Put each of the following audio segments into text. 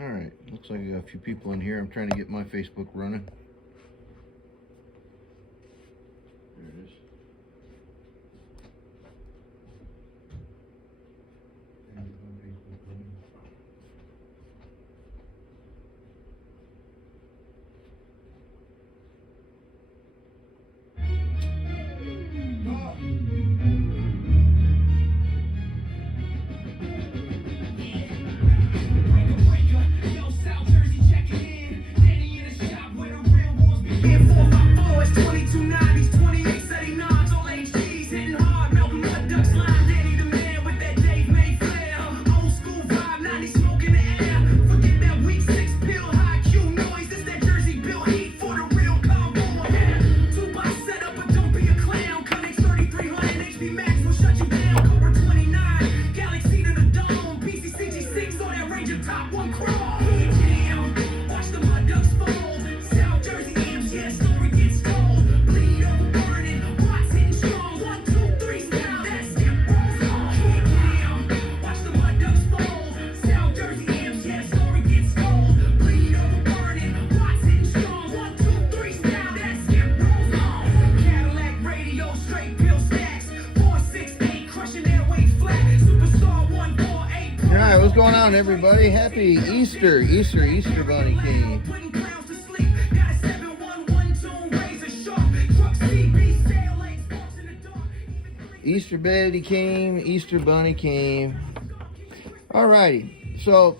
All right, looks like I got a few people in here. I'm trying to get my Facebook running. There it is. What's going on, everybody? Happy Easter, Easter Bunny came. Easter Betty came, Easter Bunny came. Alrighty, so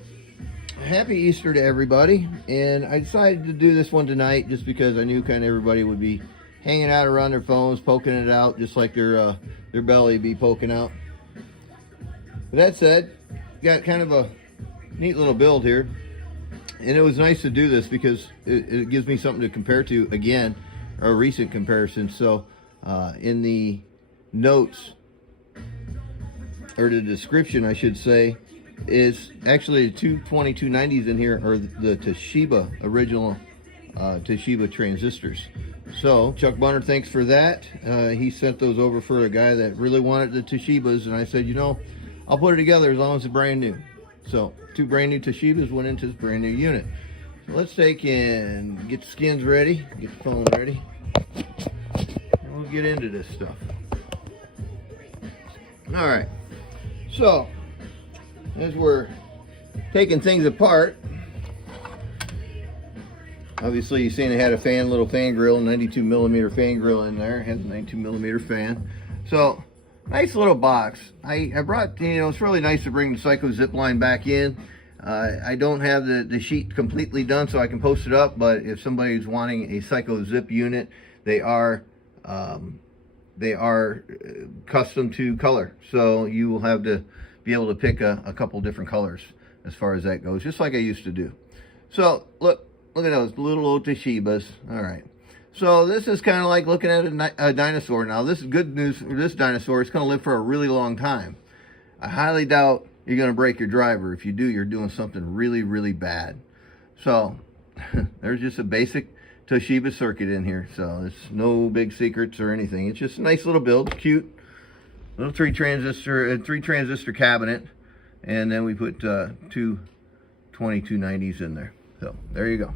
happy Easter to everybody. And I decided to do this one tonight just because I knew kind of everybody would be hanging out around their phones, poking it out, just like their belly be poking out. With that said, got kind of a neat little build here, and it was nice to do this because it gives me something to compare to again, a recent comparison. So in the notes, or the description I should say, is actually the two 2290s in here are the Toshiba original Toshiba transistors. So Chuck Bunner, thanks for that. He sent those over for a guy that really wanted the Toshibas, and I said, you know, I'll put it together as long as it's brand new. So two brand new Toshibas went into this brand new unit. So let's take and get the skins ready, get the phone ready, and we'll get into this stuff. All right, so as we're taking things apart, obviously you've seen it had a little fan grill, 92 millimeter fan grill in there. It has a 92 millimeter fan. So nice little box. I brought, you know, it's really nice to bring the Psycho zip line back in. I don't have the sheet completely done so I can post it up, but if somebody's wanting a Psycho zip unit, they are custom to color. So you will have to be able to pick a couple different colors as far as that goes, just like I used to do. So look at those little old Toshibas. All right. So this is kind of like looking at a dinosaur. Now, this is good news for this dinosaur. It's going to live for a really long time. I highly doubt you're going to break your driver. If you do, you're doing something really, really bad. So there's just a basic Toshiba circuit in here. So it's no big secrets or anything. It's just a nice little build, cute little three transistor cabinet, and then we put two 2290s in there. So there you go.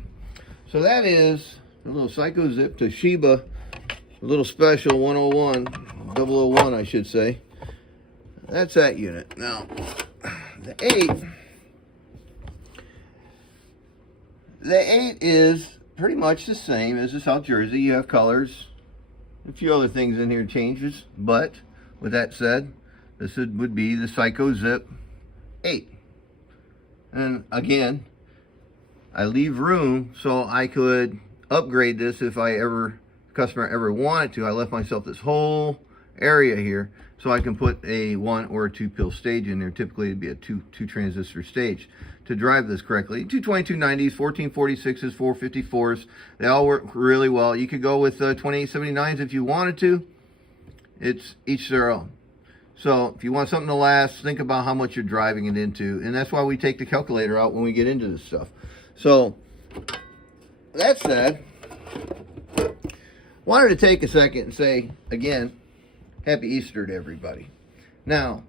So that is a little Psycho Zip Toshiba, a little special 101, 001 I should say. That's that unit. Now, the 8 is pretty much the same as the South Jersey. You have colors, a few other things in here changes, but with that said, this would be the Psycho Zip 8. And again, I leave room so I could upgrade this if customer ever wanted to. I left myself this whole area here so I can put a 1 or a 2 pill stage in there. Typically it'd be a two transistor stage to drive this correctly. Two 2290s, 1446s, 454s, they all work really well. You could go with 2879s if you wanted to. It's each their own. So if you want something to last, think about how much you're driving it into, and that's why we take the calculator out when we get into this stuff. So that said, wanted to take a second and say again, happy Easter to everybody. Now,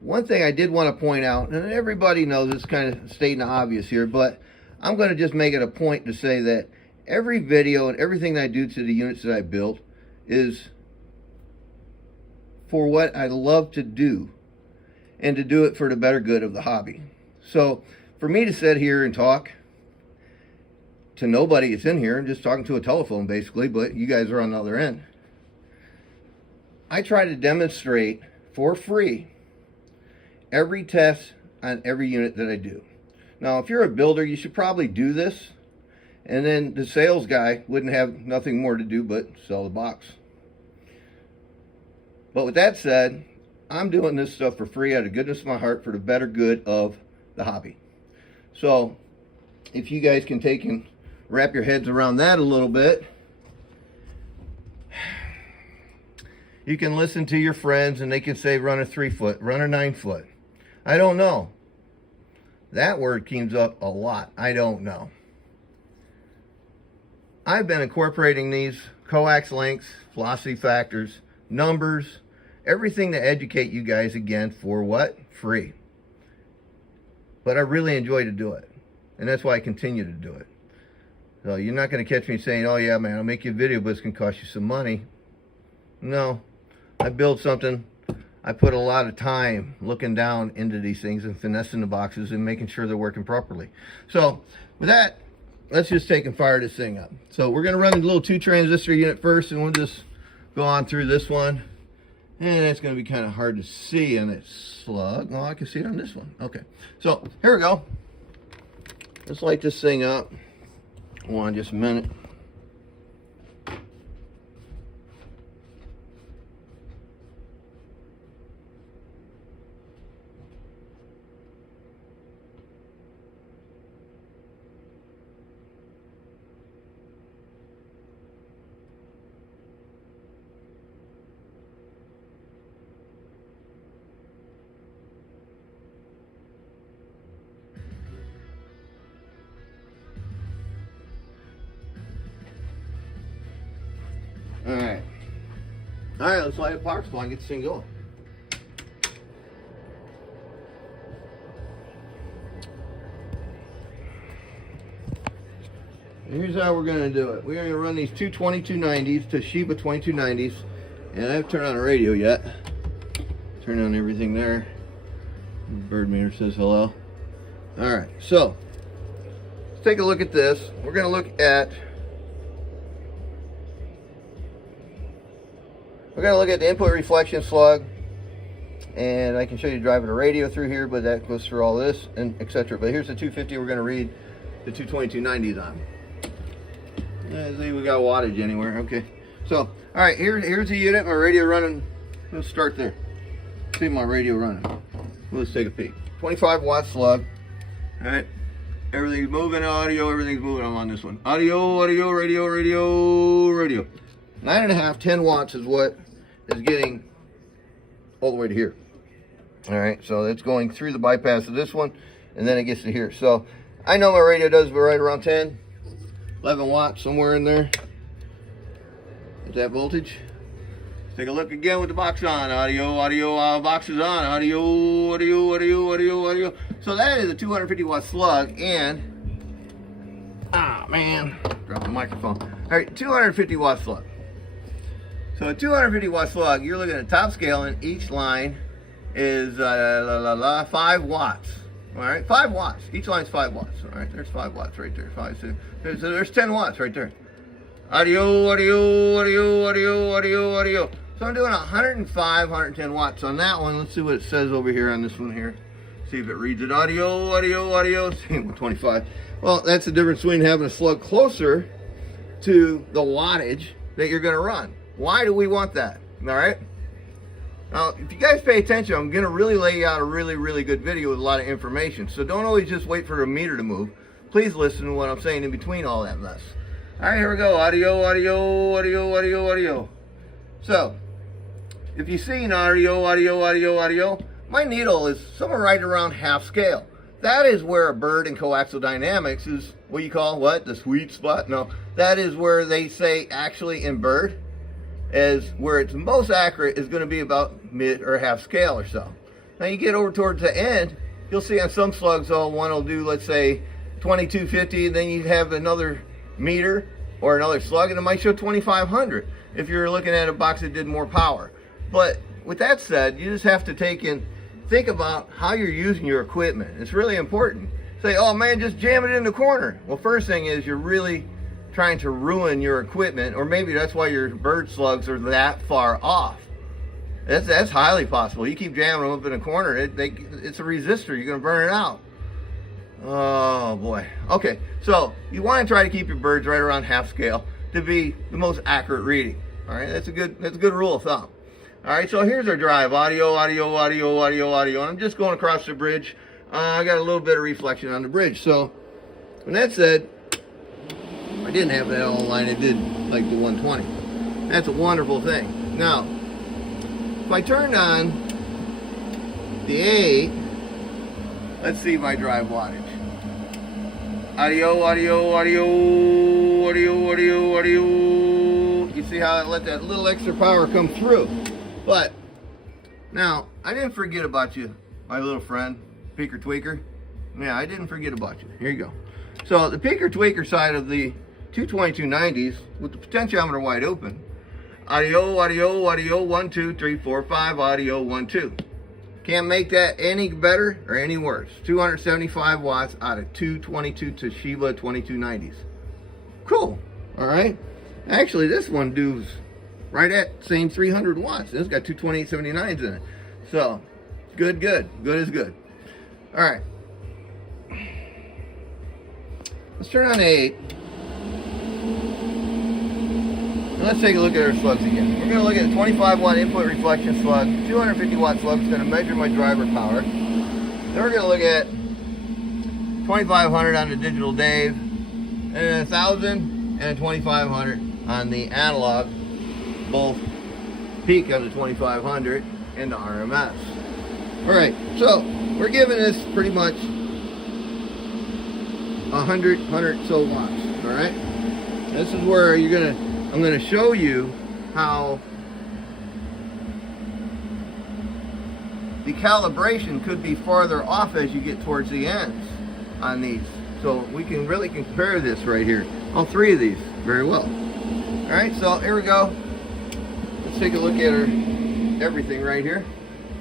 one thing I did want to point out, and everybody knows it's kind of stating the obvious here, but I'm going to just make it a point to say that every video and everything that I do to the units that I built is for what I love to do, and to do it for the better good of the hobby. So for me to sit here and talk to nobody that's in here, I'm just talking to a telephone basically, but you guys are on the other end. I try to demonstrate for free every test on every unit that I do. Now, if you're a builder, you should probably do this, and then the sales guy wouldn't have nothing more to do but sell the box. But with that said, I'm doing this stuff for free out of the goodness of my heart for the better good of the hobby. So if you guys can take and wrap your heads around that a little bit, you can listen to your friends and they can say run a 3-foot, run a 9-foot. I don't know. That word comes up a lot. I don't know. I've been incorporating these coax lengths, velocity factors, numbers, everything to educate you guys again for what? Free. But I really enjoy to do it. And that's why I continue to do it. So you're not going to catch me saying, oh yeah, man, I'll make you a video, but it's going to cost you some money. No. I build something. I put a lot of time looking down into these things and finessing the boxes and making sure they're working properly. So with that, let's just take and fire this thing up. So we're going to run a little 2 transistor unit first, and we'll just go on through this one. And it's going to be kind of hard to see in its slug. Oh, I can see it on this one. Okay. So here we go. Let's light this thing up. Hold on just a minute. All right, let's light a power supply and get this thing going. Here's how we're going to do it. We're going to run these two 2290s, Toshiba 2290s, and I haven't turned on the radio yet. Turn on everything there. Bird meter says hello. All right, so let's take a look at this. We're going to look at the input reflection slug, and I can show you driving a radio through here, but that goes through all this and etc. But here's the 250 we're going to read the two 2290s on. See, we got wattage anywhere. Okay, so all right, here's the unit. My radio running. Let's start there. See my radio running. Let's take a peek. 25 watt slug. All right, everything's moving. Audio, everything's moving. I'm on this one. Audio, radio, radio. 9.5, 10 watts is what is getting all the way to here. All right, so it's going through the bypass of this one, and then it gets to here. So I know my radio does right around 10, 11 watts, somewhere in there. Is that voltage? Let's take a look again with the box on. Audio, box is on. Audio. So that is a 250 watt slug, and man, dropped the microphone. All right, 250 watt slug. So a 250 watt slug, you're looking at top scale, and each line is 5 watts. All right, 5 watts. Each line's 5 watts. All right, there's 5 watts right there. 5, 6. So there's 10 watts right there. Audio. So I'm doing 105, 110 watts on that one. Let's see what it says over here on this one here. See if it reads it. Audio. See, 125. Well, that's the difference between having a slug closer to the wattage that you're going to run. Why do we want that? All right. Now, if you guys pay attention, I'm going to really lay out a really good video with a lot of information. So don't always just wait for the meter to move. Please listen to what I'm saying in between all that mess. All right, here we go. Audio. So, if you've seen audio, my needle is somewhere right around half scale. That is where a bird in coaxial dynamics is what you call what? The sweet spot? No, that is where they say actually in bird is where it's most accurate is going to be about mid or half scale or so. Now you get over towards the end, you'll see on some slugs, one will do, let's say, 2250, and then you have another meter or another slug, and it might show 2500 if you're looking at a box that did more power. But with that said, you just have to think about how you're using your equipment. It's really important. Say, oh man, just jam it in the corner. Well, first thing is you're really trying to ruin your equipment, or maybe that's why your bird slugs are that far off. That's highly possible. You keep jamming them up in a corner, it's a resistor. You're going to burn it out. Oh boy. Okay, so you want to try to keep your birds right around half scale to be the most accurate reading. All right, that's a good rule of thumb. All right, so here's our drive: audio, audio, audio, audio, audio. And I'm just going across the bridge. I got a little bit of reflection on the bridge. So when that said, I didn't have that all line. It did like the 120. That's a wonderful thing. Now, if I turned on the 8, let's see my drive wattage. Audio, audio, audio, audio, audio, audio. You see how it let that little extra power come through. But now, I didn't forget about you, my little friend, Peeker Tweaker. Yeah, I didn't forget about you. Here you go. So the Peeker Tweaker side of the 22290s with the potentiometer wide open. Audio, audio, audio, 1, 2, 3, 4, 5, audio, 1, 2. Can't make that any better or any worse. 275 watts out of 222 Toshiba 2290s. Cool. All right. Actually, this one does right at same 300 watts. It's got two 2879s in it. So, good. Good is good. All right. Let's turn on 8. And let's take a look at our slugs again. We're going to look at a 25 watt input reflection slug, 250 watt slug. It's going to measure my driver power. Then we're going to look at 2500 on the digital Dave, and 1000 and 2500 on the analog, both peak on the 2500 and the RMS. All right, so we're giving this pretty much 100 so watts. All right, this is where I'm going to show you how the calibration could be farther off as you get towards the ends on these. So we can really compare this right here, all three of these, very well. All right, so here we go. Let's take a look at everything right here.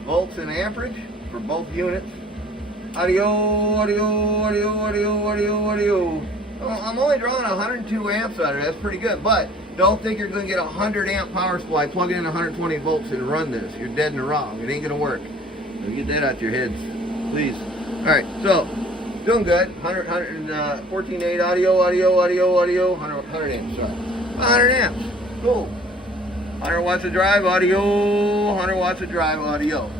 Volts and amperage for both units. Audio, audio, audio, audio, audio, audio. Well, I'm only drawing 102 amps out of it. That's pretty good, but don't think you're going to get a 100 amp power supply, plug it in 120 volts and run this. You're dead in the wrong. It ain't going to work. So get that out your heads, please. All right, so doing good. 14.8 audio, audio, audio, audio, 100 amps, sorry. 100 amps, cool. 100 watts of drive audio, 100 watts of drive audio.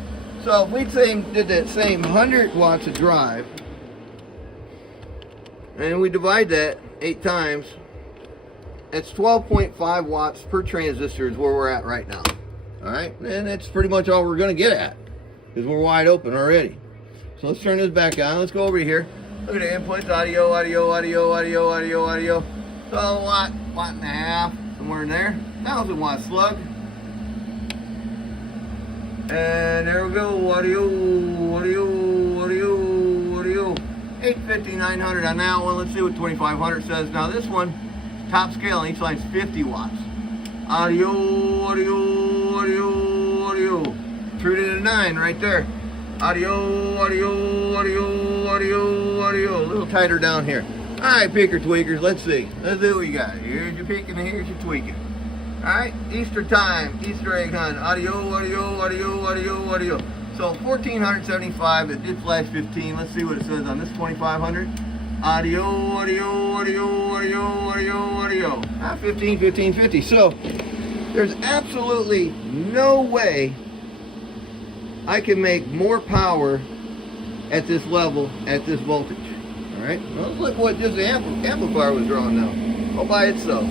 So if we did that same 100 watts of drive, and we divide that 8 times, it's 12.5 watts per transistor is where we're at right now. All right, and that's pretty much all we're going to get at, because we're wide open already. So let's turn this back on. Let's go over here. Look at the inputs: audio, audio, audio, audio, audio, audio. So a watt and a half, somewhere in there. 1000 watt slug. And there we go. Audio, audio, audio, audio. 850, 900 on that one. Let's see what 2500 says. Now this one, top scale, and each line's 50 watts. Audio, audio, audio, audio. True to the 9 right there. Audio, audio, audio, audio, audio. A little tighter down here. All right, Peeker Tweakers, let's see. Let's see what we got. Here's your peeking and here's your tweaking. All right, Easter time, Easter egg hunt. Audio, audio, audio, audio, audio. So 1475, it did flash 15. Let's see what it says on this 2500. Audio, audio, audio, audio, audio, audio. 15, 15, 50. So there's absolutely no way I can make more power at this level, at this voltage. All right, well, let's look what just the amplifier was drawing now, all by itself.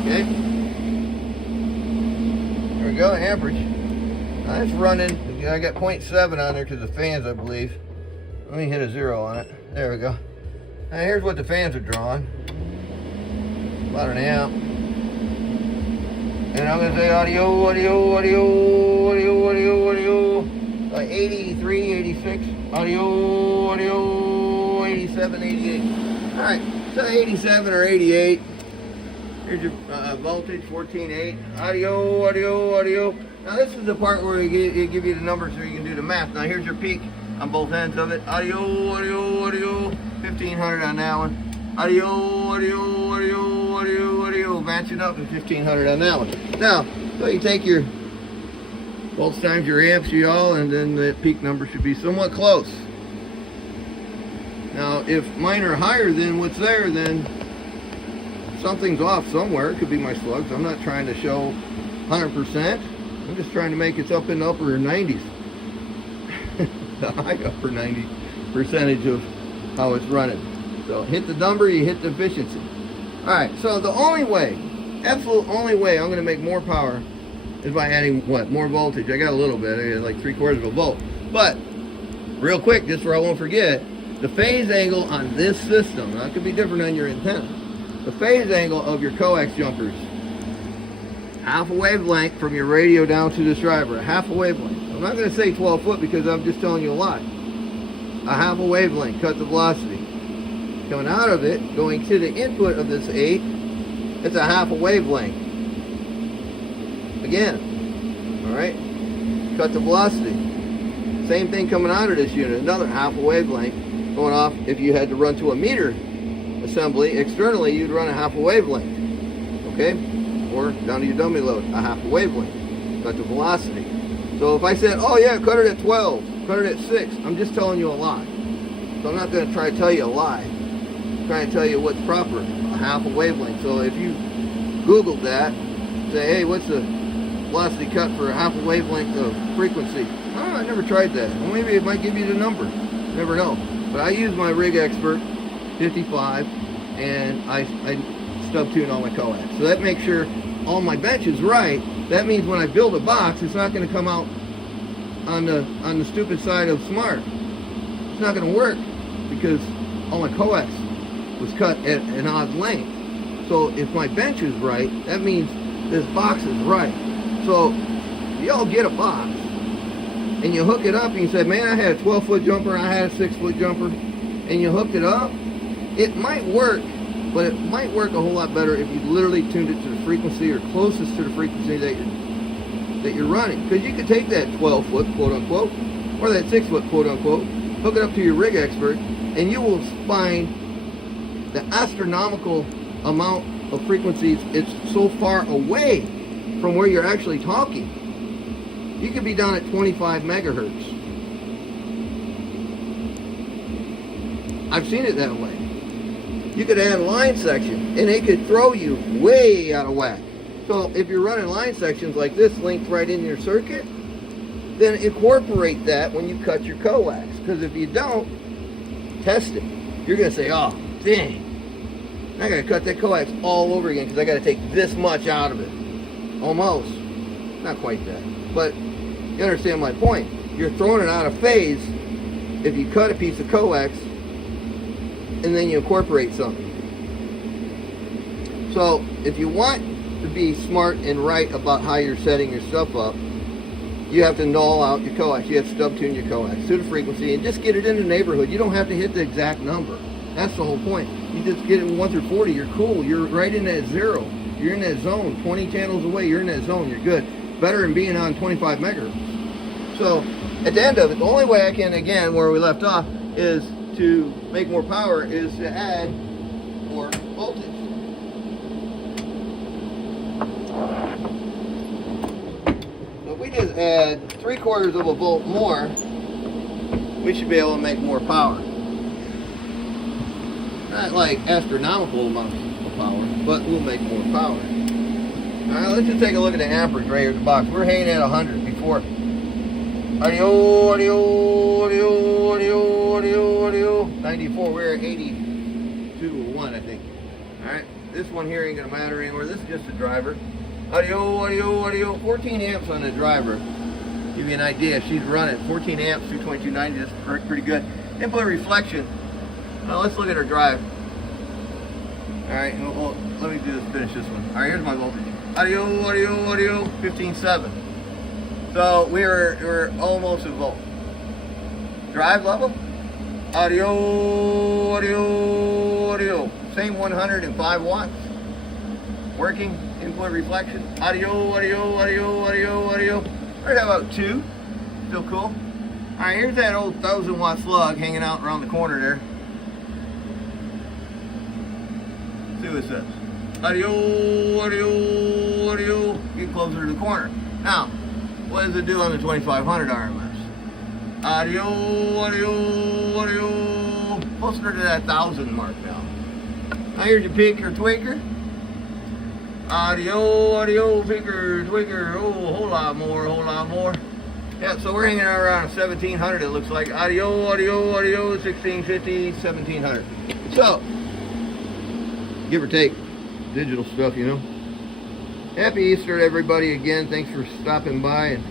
Okay, there we go, amperage. Now it's running. I got 0.7 on there because the fans, I believe. Let me hit a 0 on it. There we go. Now here's what the fans are drawing. About an amp. And I'm going to say audio, audio, audio, audio, audio, audio. what, 83, 86, audio, 87, 88. All right, so 87 or 88. Here's your voltage, 14.8. Audio. Now this is the part where it give you the numbers so you can do the math. Now here's your peak on both ends of it. Audio, 1500 on that one. Audio, matching up at 1500 on that one. Now, so you take your volts times your amps, y'all, and then the peak number should be somewhat close. Now, if mine are higher than what's there, then something's off somewhere. It could be my slugs. I'm not trying to show 100%. I'm just trying to make it up in the upper 90s. The high upper 90 percentage of how it's running. So hit the number, you hit the efficiency. Alright, so the only way, absolute only way I'm going to make more power is by adding what? More voltage. I got a little bit, I got like 3/4 of a volt. But, real quick, just so I won't forget, the phase angle on this system, now it could be different on your antenna, the phase angle of your coax jumpers, half a wavelength from your radio down to this driver, half a wavelength. I'm not going to say 12 foot because I'm just telling you a lie. A half a wavelength, cut the velocity. Coming out of it, going to the input of this 8, it's a half a wavelength. Again, alright, cut the velocity. Same thing coming out of this unit, another half a wavelength. Going off, if you had to run to a meter assembly, externally you'd run a half a wavelength. Okay? Or down to your dummy load, a half a wavelength. Cut the velocity. So if I said, oh yeah, cut it at 12, cut it at 6, I'm just telling you a lie. So I'm not going to try to tell you a lie. I'm trying to tell you what's proper, a half a wavelength. So if you Googled that, say, hey, what's the velocity cut for a half a wavelength of frequency? Oh, I never tried that. Well, maybe it might give you the number. Never know. But I use my Rig Expert 55, and I stub tune all my coax. So that makes sure all my bench is right. That means when I build a box, it's not going to come out on the stupid side of smart. It's not going to work because all my coax was cut at an odd length. So if my bench is right, that means this box is right. So y'all get a box and you hook it up and you say, man, I had a 12-foot jumper, I had a 6-foot jumper, and you hooked it up, it might work, but it might work a whole lot better if you literally tuned it to the frequency or closest to the frequency that you're running. Because you could take that 12-foot, quote-unquote, or that 6-foot, quote-unquote, hook it up to your Rig Expert, and you will find the astronomical amount of frequencies. It's so far away from where you're actually talking. You could be down at 25 megahertz. I've seen it that way. You could add line section and it could throw you way out of whack. So if you're running line sections like this linked right in your circuit, then incorporate that when you cut your coax. Because if you don't, test it. You're going to say, oh, dang, I got to cut that coax all over again because I got to take this much out of it. Almost. Not quite that. But you understand my point. You're throwing it out of phase if you cut a piece of coax and then you incorporate something. So if you want to be smart and right about how you're setting your stuff up, you have to null out your coax. You have to stub tune your coax to the frequency and just get it in the neighborhood. You don't have to hit the exact number. That's the whole point. You just get it 1 through 40, you're cool. You're right in that zero. You're in that zone. 20 channels away, you're in that zone. You're good. Better than being on 25 megahertz. So at the end of it, the only way I can, again, where we left off, is to make more power is to add more voltage. So if we just add 3/4 of a volt more, we should be able to make more power. Not like astronomical amounts of power, but we'll make more power. Alright, let's just take a look at the amperage right here at the box. We're hanging at 100 before. Audio, 94, we're at 82.1, I think. Alright, this one here ain't gonna matter anymore. This is just a driver. Audio, 14 amps on the driver. Give you an idea, she's running 14 amps through 2290, that's pretty good. Input reflection. Now let's look at her drive. Alright, well, let me finish this one. Alright, here's my voltage. Audio, 15.7. So we're almost at volt. Drive level, audio, audio, audio. Same 105 watts. Working, input reflection, audio, audio, audio, audio, audio. Right about 2. Still cool. All right, here's that old 1,000-watt slug hanging out around the corner there. Let's see what it says. Audio, audio, audio. Get closer to the corner. Now, what does it do on the 2500 RMS? Audio, audio, audio. Closer to that 1,000 mark now. Now here's your picker tweaker. Audio, audio, picker, tweaker. Oh, a whole lot more, a whole lot more. Yeah, so we're hanging out around 1,700, it looks like. Audio, audio, audio, 1650, 1,700. So, give or take, digital stuff, you know. Happy Easter to everybody again. Thanks for stopping by and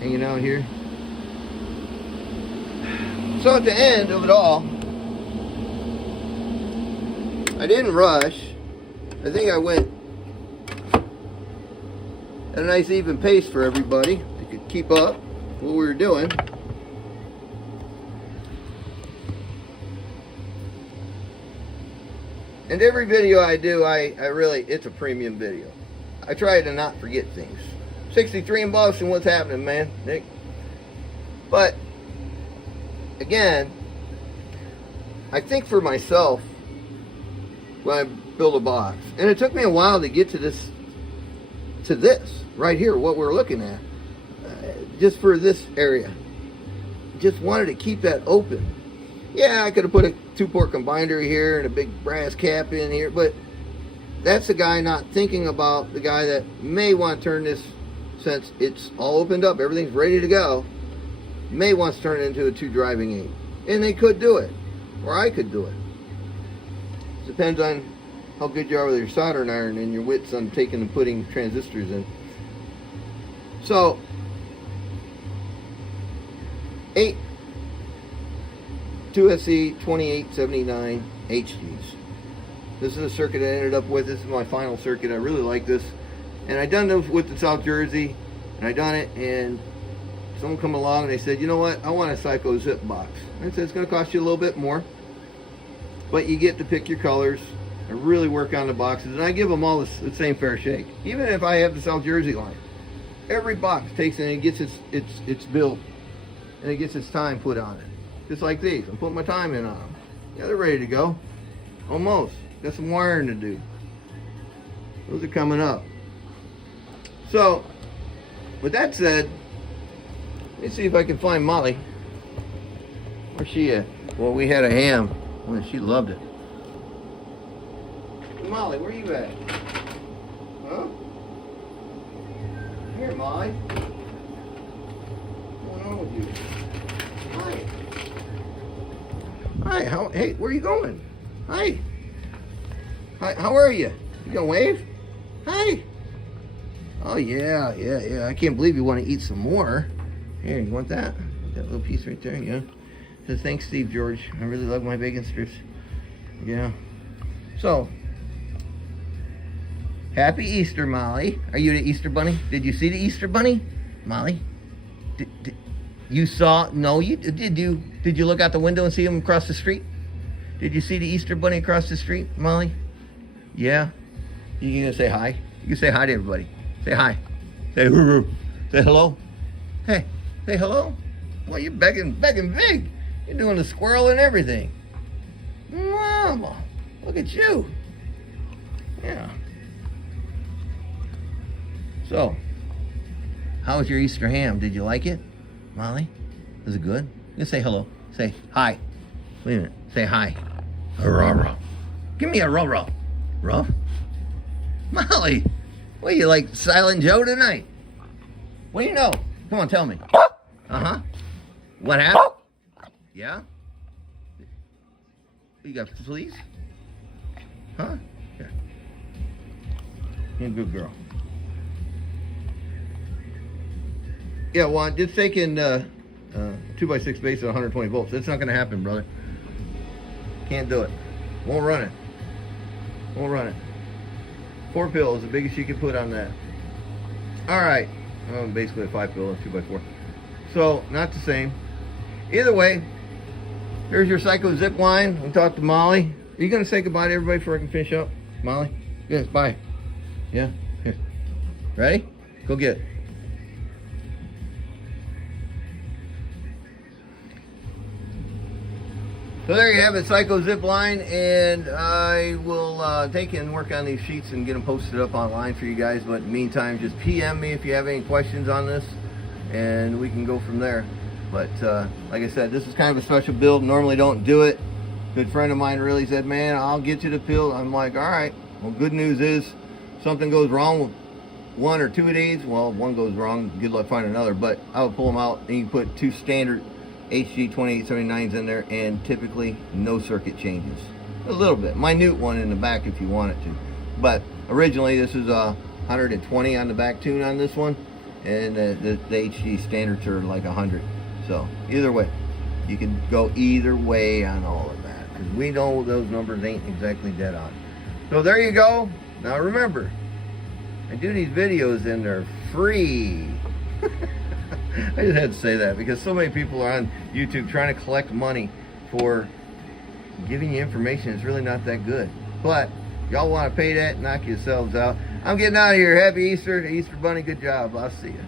hanging out here. So at the end of it all, I didn't rush. I think I went at a nice even pace for everybody. They could keep up what we were doing. And every video I do, I really, it's a premium video. I try to not forget things. 63 in Boston, what's happening, man, Nick? But, again, I think for myself, when I build a box, and it took me a while to get to this right here, what we're looking at, just for this area. Just wanted to keep that open. Yeah, I could have put a 2-port combiner here and a big brass cap in here, but that's the guy not thinking about the guy that may want to turn this, since it's all opened up, everything's ready to go, may want to turn it into a 2 driving 8. And they could do it, or I could do it. Depends on how good you are with your soldering iron and your wits on taking and putting transistors in. So, 8 2SE 2879 HGs. This is a circuit I ended up with. This is my final circuit. I really like this. And I done this with the South Jersey, and I done it, and someone come along and they said, you know what, I want a Psycho Zip box. And I said, it's going to cost you a little bit more, but you get to pick your colors and really work on the boxes. And I give them all the same fair shake. Even if I have the South Jersey line, every box takes it and it gets its built, and it gets its time put on it. Just like these. I'm putting my time in on them. Yeah, they're ready to go. Almost. Got some wiring to do. Those are coming up. So, with that said, let me see if I can find Molly. Where's she at? Well, we had a ham. Well, she loved it. Molly, where you at? Huh? Here, Molly. What's going on with you? Hi. Hi, hey, where are you going? Hi. Hi, how are you? You gonna wave? Hi. Oh, yeah. I can't believe you want to eat some more. Here, you want that? That little piece right there, yeah. Says, thanks, Steve George. I really love my bacon strips. Yeah. So, happy Easter, Molly. Are you the Easter Bunny? Did you see the Easter Bunny? Molly? You saw? No, did you look out the window and see him across the street? Did you see the Easter Bunny across the street, Molly? Yeah? You gonna say hi? You can say hi to everybody. Say hi. Say hoo-hoo. Say hello. Hey, say hello. Well, you're begging big. You're doing the squirrel and everything. Mama, look at you. Yeah. So, how was your Easter ham? Did you like it, Molly? Was it good? You say hello. Say hi. Wait a minute. Say hi. Rah-rah. Give me a rah-rah. Rah? Molly, what are you, like Silent Joe tonight? What do you know? Come on, tell me. Uh-huh. What happened? Yeah? You got fleas? Huh? Here. You're a good girl. Yeah, well, I'm just taking 2x6 base at 120 volts. That's not going to happen, brother. Can't do it. Won't run it. Won't run it. 4 pills, the biggest you can put on that. All right. basically a 5 2x4. So not the same. Either way, here's your Psycho zip line. We talked to Molly. Are you gonna say goodbye to everybody before I can finish up, Molly? Yes, bye. Yeah. Here. Ready? Go get it. So there you have it, Psycho zip line, and I will take and work on these sheets and get them posted up online for you guys. But in the meantime, just PM me if you have any questions on this, and we can go from there. But like I said, this is kind of a special build. Normally don't do it. Good friend of mine really said, man, I'll get you the build. I'm like, all right. Well, good news is something goes wrong with one or two of these. Well, one goes wrong, good luck finding another. But I'll pull them out, and you can put two standard HG 2879s in there, and typically no circuit changes. A little bit, minute one in the back if you want it to. But originally this is 120 on the back tune on this one, and the HG standards are like 100. So either way, you can go either way on all of that, because we know those numbers ain't exactly dead on. So there you go. Now remember, I do these videos and they're free. I just had to say that because so many people are on YouTube trying to collect money for giving you information that's really not that good. But y'all want to pay that, knock yourselves out. I'm getting out of here. Happy Easter. Easter Bunny, good job. I'll see you.